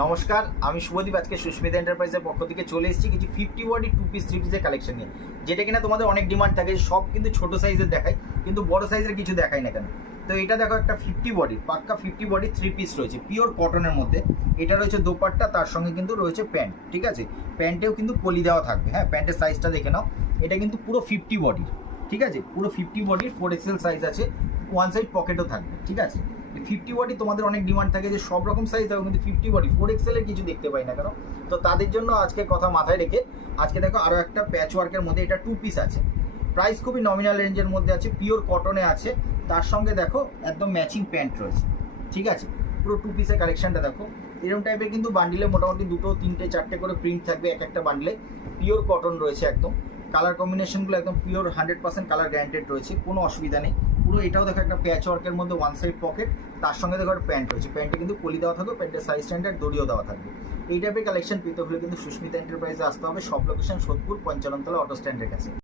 নমস্কার, আমি শুভদীপ। আজকে সুস্মিতা এন্টারপ্রাইজের পক্ষ থেকে চলে এসেছি কিছু 50 বডি 2 পিস 3 পিসের কালেকশন নিয়ে, যেটা কিনা তোমাদের অনেক ডিমান্ড থাকে। সব কিন্তু ছোট সাইজের দেখায়, কিন্তু বড় সাইজের কিছু দেখায় না কেন। তো এটা দেখো, একটা 50 বডি, পাক্কা 50 বডি 3 পিস রয়েছে পিওর কটনের মধ্যে। এটা রয়েছে দোপাট্টা, তার সঙ্গে কিন্তু রয়েছে প্যান্ট। ঠিক আছে, প্যান্টেও কিন্তু পলি দেওয়া থাকবে। হ্যাঁ, প্যান্টের সাইজটা দেখে নাও। এটা কিন্তু পুরো 50 বডি, ঠিক আছে, পুরো 50 বডির 4XL সাইজ আছে, ওয়ান সাইড পকেটও থাকবে। ঠিক আছে, 50 বডি তোমাদের অনেক ডিমান্ড থাকে যে সব রকম সাইজ থাকবে, কিন্তু 50 বডি 4XL এর কিছু দেখতে পাই না কেন। তো তাদের জন্য আজকে কথা মাথায় রেখে আজকে দেখো আরও একটা প্যাচ ওয়ার্কের মধ্যে এটা 2 পিস আছে। প্রাইস খুবই নমিনাল রেঞ্জের মধ্যে আছে, পিওর কটনে আছে। তার সঙ্গে দেখো একদম ম্যাচিং প্যান্ট রয়েছে। ঠিক আছে, পুরো 2 পিসের কালেকশনটা দেখো। এরকম টাইপের কিন্তু বান্ডিলে মোটামুটি 2, 3, 4টে করে প্রিন্ট থাকবে এক একটা বান্ডিলে। পিওর কটন রয়েছে একদম। কালার কম্বিনেশনগুলো একদম পিওর 100% কালার গ্যারান্টেড রয়েছে, কোনো অসুবিধা নেই। পুরো এটাও দেখো একটা প্যাচ ওয়ার্কের মধ্যে ওয়ান সাইড পকেট, তার সঙ্গে দেখো একটা প্যান্ট রয়েছে। প্যান্টে কিন্তু পলি দেওয়া থাকবে, প্যান্টের সাইজ স্ট্যান্ডার্ড দড়িও দেওয়া থাকবে। এই টাইপের কালেকশন পেতে হলে কিন্তু সুস্মিতা এন্টারপ্রাইজে আসতে হবে। সব লোকেশন সোদপুর 55 তলা অটো স্ট্যান্ডের কাছে।